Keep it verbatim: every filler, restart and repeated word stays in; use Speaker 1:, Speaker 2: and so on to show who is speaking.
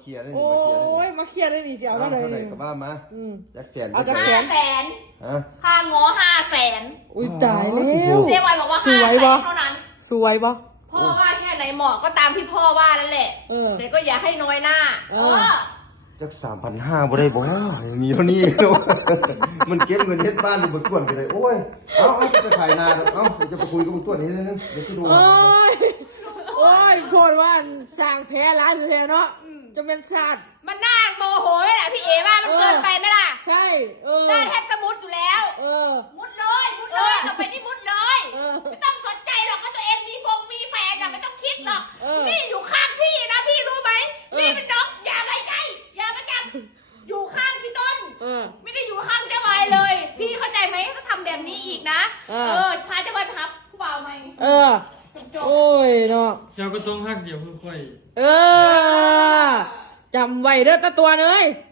Speaker 1: เคลียร์ได้
Speaker 2: โอ้ยมาเคลียร์ได้ดิเสียวมาเลย
Speaker 1: เท่าไหร่กับบ้ามาจักแสน
Speaker 2: เอาจักแส
Speaker 3: ห้าน แสนค่าง้อห้าแสน
Speaker 2: อุ้ยตายแล้ว
Speaker 3: เจ๊วายบอกว่าห้าแสนเท่านั้น
Speaker 2: สวยปะ
Speaker 3: พ่อว่าแค่ไหนเหมาะก็ตามที่พ่อว่านั่นแหละแต่ก็อย่าให้น้อยหน้าเออ
Speaker 1: จักสามพันห้าบ่ได้บ่มีเท่านี้มันเก็บเงินเฮ็ดบ้านอยู่บนต้วนกันเลยโอ้ยเอาเอาจะไปขายนาเอาจะไปคุยกับบนต้วนนี้นึงเดี๋ยวจะดู
Speaker 2: โอ้ยโอ้ยโคตรว่าสร้างแพ้ร้านอยู่เนาะจะเป็นชาติ
Speaker 3: มันน่าโมโหไหมล่ะพี่เอ๋ว่ามันเกินไปไหมล่ะ
Speaker 2: ใช่เออ
Speaker 3: หน้าแทบจะมุดอยู่แล้ว
Speaker 2: เออ
Speaker 3: มุดเลยมุดเลยต่อไปนี่มุดเลยไม่ต้องสนใจหรอกว่าตัวเองมีฟงมีแฟนอะไม่ต้องคิดหรอกพี่อยู่ข้างพี่นะพี่รู้ไหมพี่เป็นน้องอย่าไปใกล้อย่ามาจับอยู่ข้างพี่ต้นไม่ได้อยู่ข้างเจ้าวายเลย พี่เข้าใจไหมถ้าทำแบบนี้อีกนะเออพาเจ้าวายไปครับผู้บ่าวไหม
Speaker 2: เออโอ้ยเนาะ
Speaker 4: เจ้าก็ต้องหักเดียวค่อย
Speaker 2: เออจำไว้เด้อตาตัวเนย